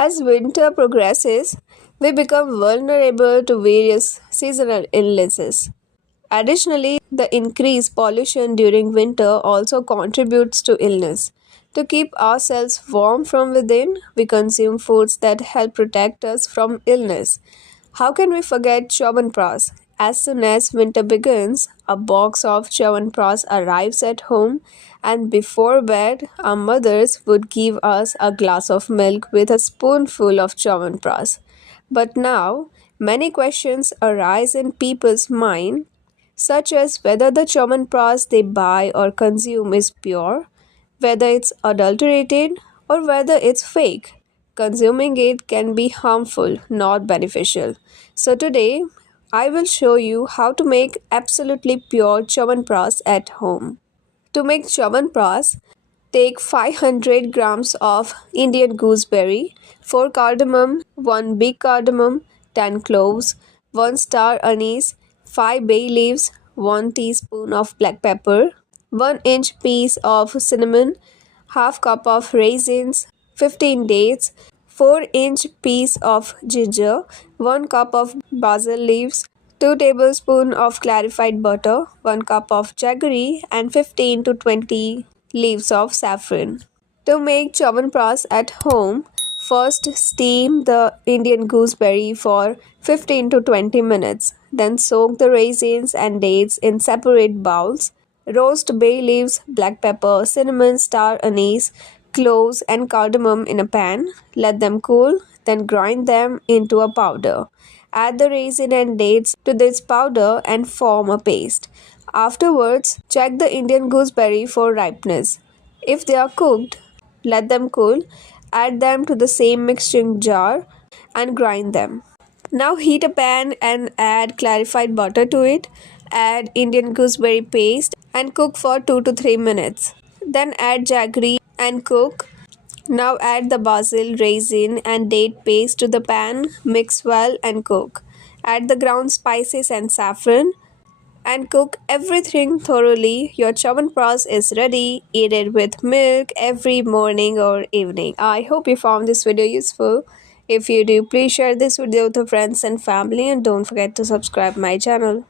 As winter progresses, we become vulnerable to various seasonal illnesses. Additionally, the increased pollution during winter also contributes to illness. To keep ourselves warm from within, we consume foods that help protect us from illness. How can we forget chyawanprash? As soon as winter begins, a box of chyawanprash arrives at home, and before bed, our mothers would give us a glass of milk with a spoonful of chyawanprash. But now, many questions arise in people's mind, such as whether the chyawanprash they buy or consume is pure, whether it's adulterated, or whether it's fake. Consuming it can be harmful, not beneficial. So today, I will show you how to make absolutely pure chyawanprash at home. To make chyawanprash, take 500 grams of Indian gooseberry, 4 cardamom, 1 big cardamom, 10 cloves, 1 star anise, 5 bay leaves, 1 teaspoon of black pepper, 1 inch piece of cinnamon, half cup of raisins, 15 dates, 4-inch piece of ginger, 1 cup of basil leaves, 2 tablespoons of clarified butter, 1 cup of jaggery, and 15 to 20 leaves of saffron. To make chyawanprash at home, first steam the Indian gooseberry for 15 to 20 minutes. Then soak the raisins and dates in separate bowls. Roast bay leaves, black pepper, cinnamon, star anise, cloves, and cardamom in a pan. Let them cool, then grind them into a powder. Add the raisin and dates to this powder and form a paste. Afterwards, check the Indian gooseberry for ripeness. If they are cooked, let them cool. Add them to the same mixing jar and grind them. Now heat a pan and add clarified butter to it. Add Indian gooseberry paste and cook for 2 to 3 minutes. Then add jaggery and cook. Now add the basil, raisin and date paste to the pan, mix well and cook. Add the ground spices and saffron and cook everything thoroughly. Your chyawanprash is ready. Eat it with milk every morning or evening. I hope you found this video useful. If you do, please share this video with your friends and family and don't forget to subscribe my channel.